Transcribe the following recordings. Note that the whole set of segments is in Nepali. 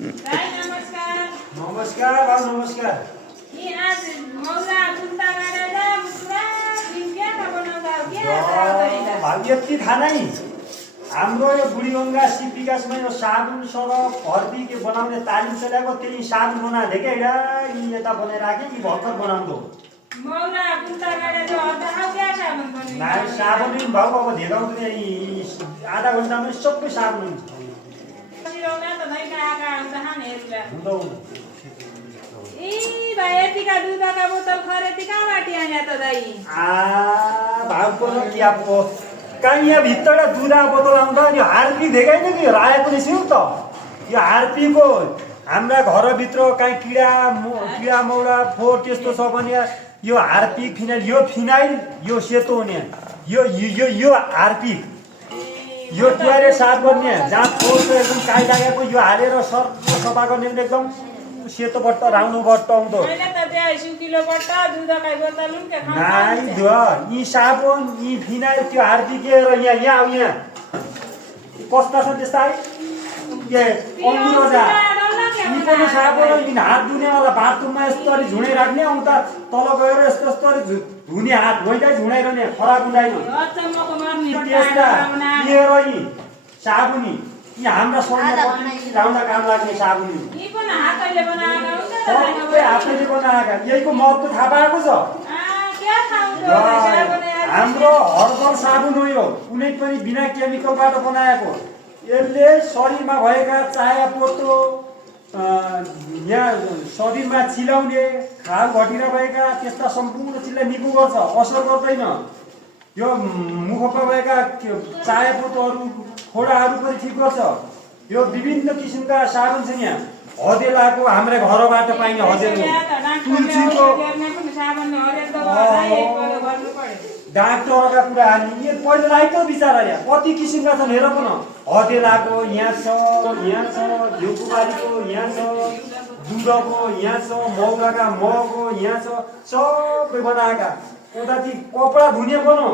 नमस्कार। नमस्कार भाउ नमस्कार। ये आज मौला कुन्ता गरेर पुरा दिन के बनाउँदा हो के भाउ यति थाहा नै हाम्रो यो बुढीगङ्गा शिव विकासमा यो साबुन सरफ हर्दी के बनाउने तालिम चलाएको त्यही साबुन बनाएको थिएँ क्या यी यता बनाएर राखेँ कि भर्खर बनाउँदो मौला कुन्ता गरेर अदा हो के साबुन बन्ने नाइ साबुन नि भाउ अब धेगाउँदै आधा घण्टामा सबै साबुन हुन्छ सिरौना त नै काका हुन्छ हान हेर्ला हुँदो ई भाइ यतिका दुधका बोतल खरेती कहाँबाट आया त दाइ भाउ पनि के अब कहाँ यहाँ भित्र दुधा बोतल आउँदा यो हार्पी देखाइन कि राखेको नि सिउ त यो हार्पीको हाम्रा घरभित्र कहीँ किरा मौरा फोहोर त्यस्तो छ भने यो हार्पिक फिनाइल यो सेतो हुने यो हार्पिक यो टोयलेट साफ गर्ने जहाँ फोहोर छ एकदम काई लागेको यो हालेर सफा गर्ने एकदम सेतो बट्ट राउनु बट्ट आउँदो नाइ यी साबुन यी फिनाइल त्यो हार्पिक र यहाँ पस्ता छ त्यस्ता अङ्गुरो जा यी पनि साबुन यिन हात धुनेवाला बाथरुममा यस्तो झुँडै राख्ने अन्त तल गएर यस्तो धुने हात भइँदै झुँडाइरहने खराब हुँदैन त्यस्ता यी साबुनी यी हाम्रा शरीरमा लाउँदा काम लाग्ने साबुनी सबै हातले बनाएका यहीको महत्त्व थाहा पाएको छ हाम्रो हर्बल साबुन हो यो कुनै पनि बिना केमिकलबाट बनाएको यसले शरीरमा भएका चाया पोतो यहाँ शरीरमा चिलाउने खाल घटिरा भएका त्यस्ता सम्पूर्ण चिजलाई निको गर्छ असर गर्दैन यो मुखमा भएका चाया पोतोहरू फोडाहरू पनि ठिक गर्छ यो विभिन्न किसिमका साबुन छ यहाँ हदेलाको हाम्रो घरबाट पाइने हदेलो तुलसीको डाक्टरका कुरा हाल्ने पहिला राइटो बिचारा यहाँ कति किसिमका छन् हेर पनि हदेलाको यहाँ छ घिउकुमारीको यहाँ छ दुधको यहाँ छ मौलाका मगको यहाँ छ सबै बनाएका उताति कपडा धुने बनाऊ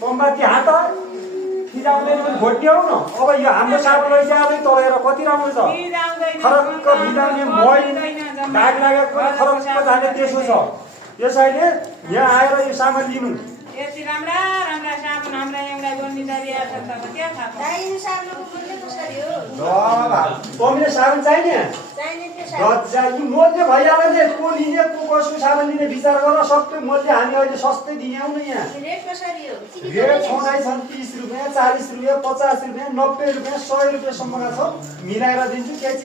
तम्बाती हात फिजाउँदै घोट्ने हो न अब यो हाम्रो साबुन लैजाँदै तलेर कति राम्रो छ खरक्क भिजाउने मैल दाग लागेको खरक्क जाने त्यसो छ यसैले यहाँ आएर यो सामान लिनु यति राम्रा साबुन हाम्रा एउटा बन्दिदारी आछ त के थाहा दाइ साबुनको मूल्य कसरी हो ल भाइ तमीले साबुन चाहिने गज्जा यी मूल्य भइहाल्यो नि को लिने को कसो साबुन लिने विचार गर सबै मूल्य हामी अहिले सस्तै दिने हो नि यहाँ रेट कसरी हो रेट छँदै छन् 30 रुपैयाँ 40 रुपैयाँ 50 रुपैयाँ 90 रुपैयाँ 100 रुपैयाँ सम्मका छ मिलाएर दिन्छु